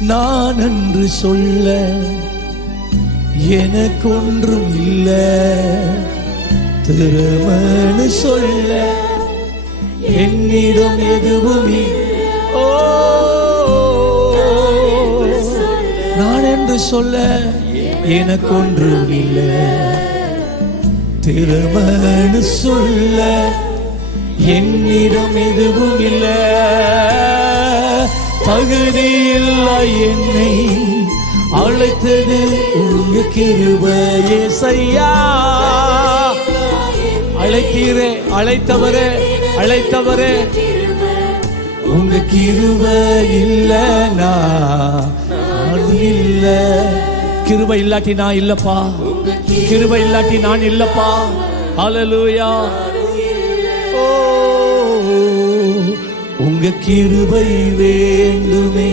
நான் என்று சொல்ல எனக்கொன்றும் இல்லை. திறமனு சொல்ல என்னிடம் எதுவும் ஓ, நான் என்று சொல்ல எனக்கொன்றும் இல்லை. திறமனு சொல்ல என்னிடம் எதுவும் இல்லை. தகுதியில்லை என்னை அழைத்தது உங்க கிருபை ஏசையா. அழைத்தீரே, அழைத்தவரே, அழைத்தவரே, உங்க கிருபை இல்ல நான் இல்ல. கிருபை இல்லாட்டி நான் இல்லப்பா, கிருபை இல்லாட்டி நான் இல்லப்பா. ஹல்லேலூயா. ஓ, உங்க கிருபை வேண்டுமே.